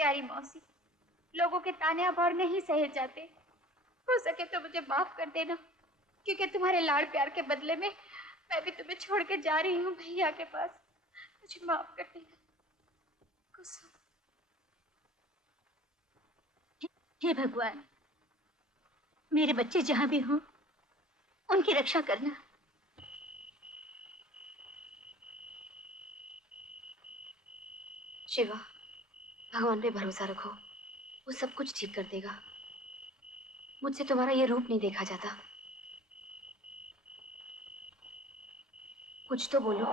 प्यारी मौसी, लोगों के ताने अब और नहीं सहे जाते। हो सके तो मुझे माफ कर देना, क्योंकि तुम्हारे लाड़ प्यार के बदले में मैं भी तुम्हें छोड़ के जा रही हूँ भैया के पास। मुझे माफ कर देना कुसुम। हे भगवान, मेरे बच्चे जहां भी हों उनकी रक्षा करना। शिवा, भगवान पे भरोसा रखो, वो सब कुछ ठीक कर देगा। मुझसे तुम्हारा ये रूप नहीं देखा जाता। कुछ तो बोलो।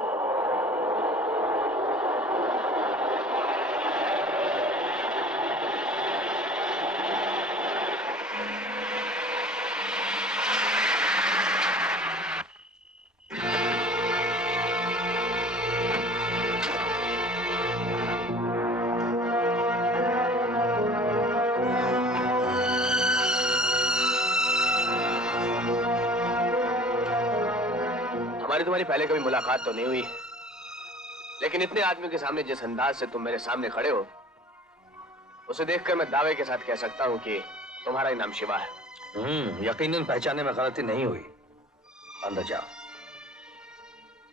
तुम्हारी पहले कभी मुलाकात तो नहीं हुई, लेकिन इतने आदमियों के सामने जिस अंदाज से तुम मेरे सामने खड़े हो, उसे देखकर मैं दावे के साथ कह सकता हूं कि तुम्हारा ही नाम शिवा है। यकीनन पहचानने में गलती नहीं हुई। अंदर जाओ।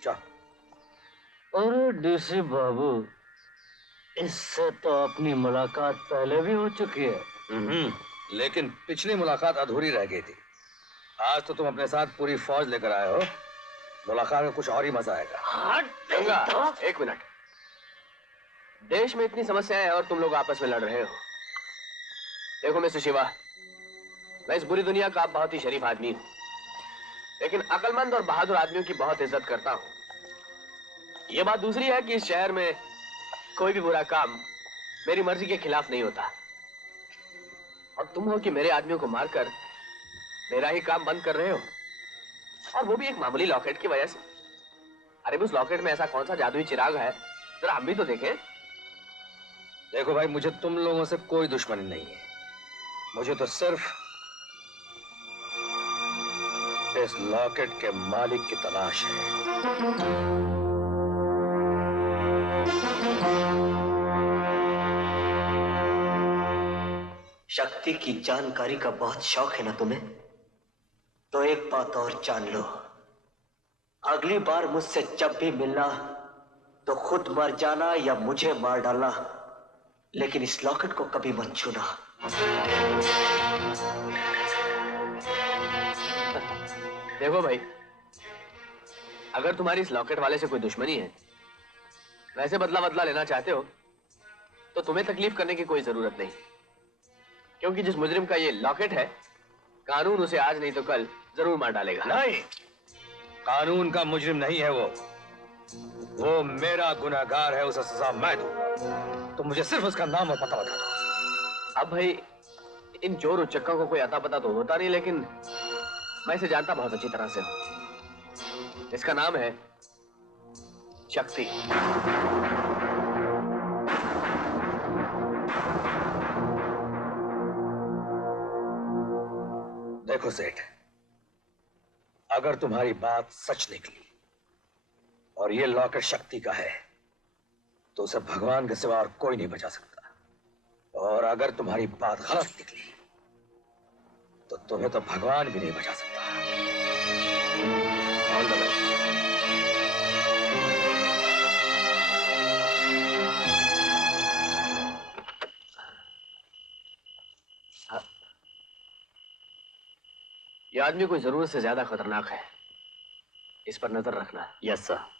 जाओ। अरे डीसी बाबू, इससे तो अपनी मुलाकात पहले भी हो चुकी है। लेकिन पिछली मुलाकात अधूरी रह गई थी। आज तो तुम अपने साथ पूरी फौज लेकर आए हो। मुलाकात में कुछ और ही मजा आएगा। गंगा, एक मिनट। देश में इतनी समस्याएं हैं और तुम लोग आपस में लड़ रहे हो। देखो मिस्टर शिवा, मैं इस बुरी दुनिया का बहुत ही शरीफ आदमी हूं, लेकिन अक्लमंद और बहादुर आदमियों की बहुत इज्जत करता हूं। यह बात दूसरी है कि इस शहर में कोई भी बुरा काम मेरी मर्जी के खिलाफ नहीं होता, और तुम हो कि मेरे आदमियों को मारकर मेरा ही काम बंद कर रहे हो, और वो भी एक मामूली लॉकेट की वजह से। अरे उस लॉकेट में ऐसा कौन सा जादुई चिराग है, जरा हम भी तो देखें। देखो भाई, मुझे तुम लोगों से कोई दुश्मनी नहीं है। मुझे तो सिर्फ इस लॉकेट के मालिक की तलाश है। शक्ति की जानकारी का बहुत शौक है ना तुम्हें? तो एक बात और जान लो, अगली बार मुझसे जब भी मिलना तो खुद मर जाना या मुझे मार डालना, लेकिन इस लॉकेट को कभी मत छूना। देखो भाई, अगर तुम्हारी इस लॉकेट वाले से कोई दुश्मनी है, वैसे बदला लेना चाहते हो, तो तुम्हें तकलीफ करने की कोई जरूरत नहीं, क्योंकि जिस मुजरिम का ये लॉकेट है, कानून उसे आज नहीं तो कल जरूर मार डालेगा। नहीं, कानून का मुजरिम नहीं है वो मेरा गुनहगार है, उसे सजा मैं दूं। तो मुझे सिर्फ उसका नाम और पता बता दो। अब भाई, इन चोर उच्चक्कों को कोई अता पता तो होता नहीं, लेकिन मैं इसे जानता बहुत अच्छी तरह से हूं। इसका नाम है शक्ति। देखो सेठ, अगर तुम्हारी बात सच निकली और ये लॉकेट शक्ति का है, तो उसे भगवान के सिवा और कोई नहीं बचा सकता। और अगर तुम्हारी बात गलत निकली, तो तुम्हें तो भगवान भी नहीं बचा सकता। All the best. ये आदमी कोई जरूरत से ज्यादा खतरनाक है, इस पर नजर रखना। Yes sir.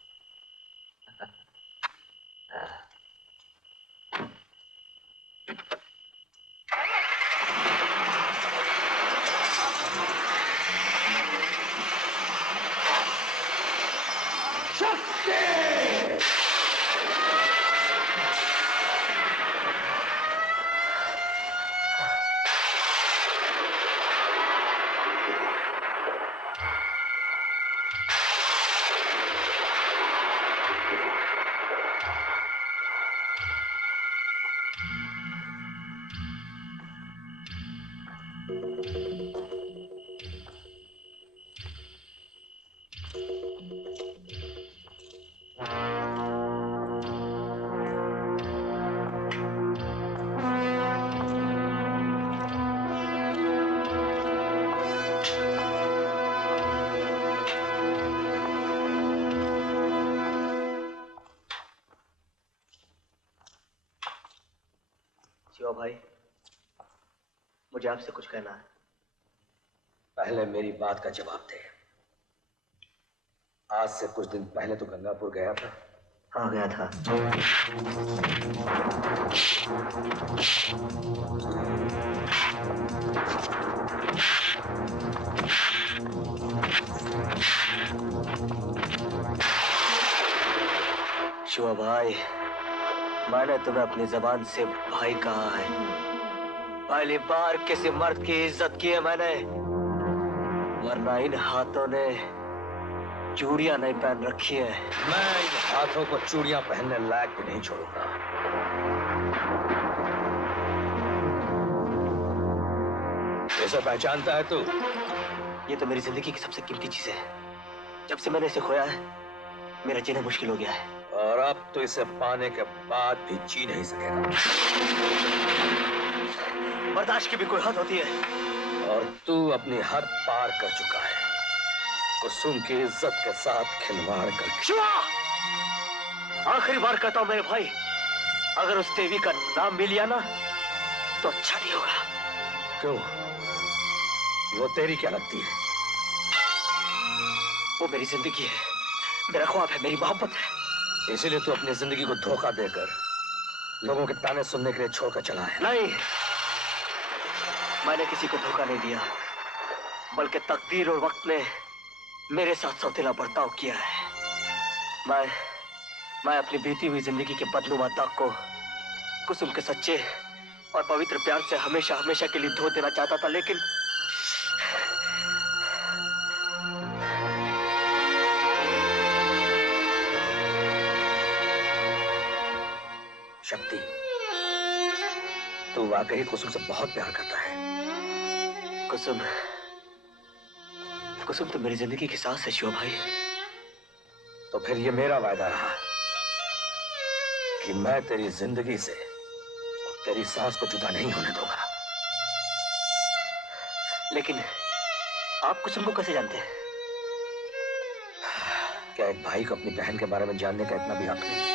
शिवा भाई, मुझे आपसे कुछ कहना है। पहले मेरी बात का जवाब दे। आज से कुछ दिन पहले तो गंगापुर गया था। हाँ, गया था। शिवा भाई, मैंने तुम्हें अपनी जबान से भाई कहा है। पहली बार किसी मर्द की इज्जत की है मैंने, वरना इन हाथों ने चूड़ियां नहीं पहन रखी है। मैं इन हाथों को चूड़ियां पहनने लायक भी नहीं छोड़ूंगा। इसे पहचानता है तू? ये तो मेरी जिंदगी की सबसे कीमती चीज है। जब से मैंने इसे खोया है, मेरा जीना मुश्किल हो गया है। और अब तो इसे पाने के बाद भी जी नहीं सकेगा। बर्दाश्त की भी कोई हद होती है। और तू अपनी हद पार कर चुका है। कुसुम की इज्जत के साथ खिलवाड़ कर। शिवा! आखिरी बार कहता हूं मेरे भाई, अगर उस देवी का नाम भी लिया ना तो अच्छा नहीं होगा। क्यों? वो तेरी क्या लगती है? वो मेरी जिंदगी है, मेरा ख्वाब है, मेरी मोहब्बत है। इसीलिए तू अपनी जिंदगी को धोखा देकर लोगों के ताने सुनने के लिए छोड़कर चला है। नहीं, मैंने किसी को धोखा नहीं दिया, बल्कि तकदीर और वक्त ने मेरे साथ सौतेला बर्ताव किया है। मैं अपनी बीती हुई जिंदगी के बदनुमा दाग को कुसुम के सच्चे और पवित्र प्यार से हमेशा हमेशा के लिए धो देना चाहता था, लेकिन शक्ति, तू वाकई कुसुम से बहुत प्यार करता है। कुसुम तो मेरी जिंदगी की सांस है शिवा भाई। तो फिर ये मेरा वायदा रहा कि मैं तेरी जिंदगी से तेरी सांस को जुदा नहीं होने दूंगा। लेकिन आप कुसुम को कैसे जानते हैं? क्या एक भाई को अपनी बहन के बारे में जानने का इतना भी हक नहीं?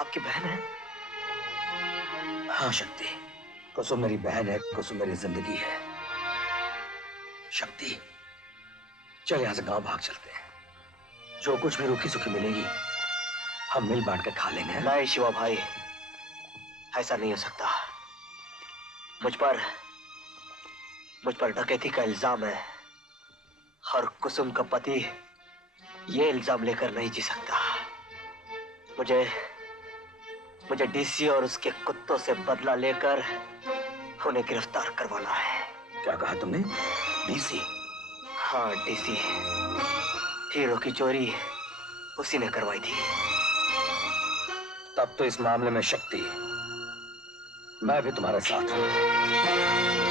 आपकी बहन है? हाँ शक्ति, कुसुम मेरी बहन है, कुसुम मेरी जिंदगी है। शक्ति, चल यहां से गांव भाग चलते हैं। जो कुछ भी रूखी सूखी मिलेगी हम मिल बांट के खा लेंगे। नहीं शिवा भाई, ऐसा नहीं हो सकता। मुझ पर डकैती का इल्जाम है और कुसुम का पति ये इल्जाम लेकर नहीं जी सकता। मुझे डीसी और उसके कुत्तों से बदला लेकर उन्हें गिरफ्तार करवाना है। क्या कहा तुमने? डीसी? हाँ, डीसी। हीरो की चोरी उसी ने करवाई थी। तब तो इस मामले में शक्ति, मैं भी तुम्हारे साथ हूं।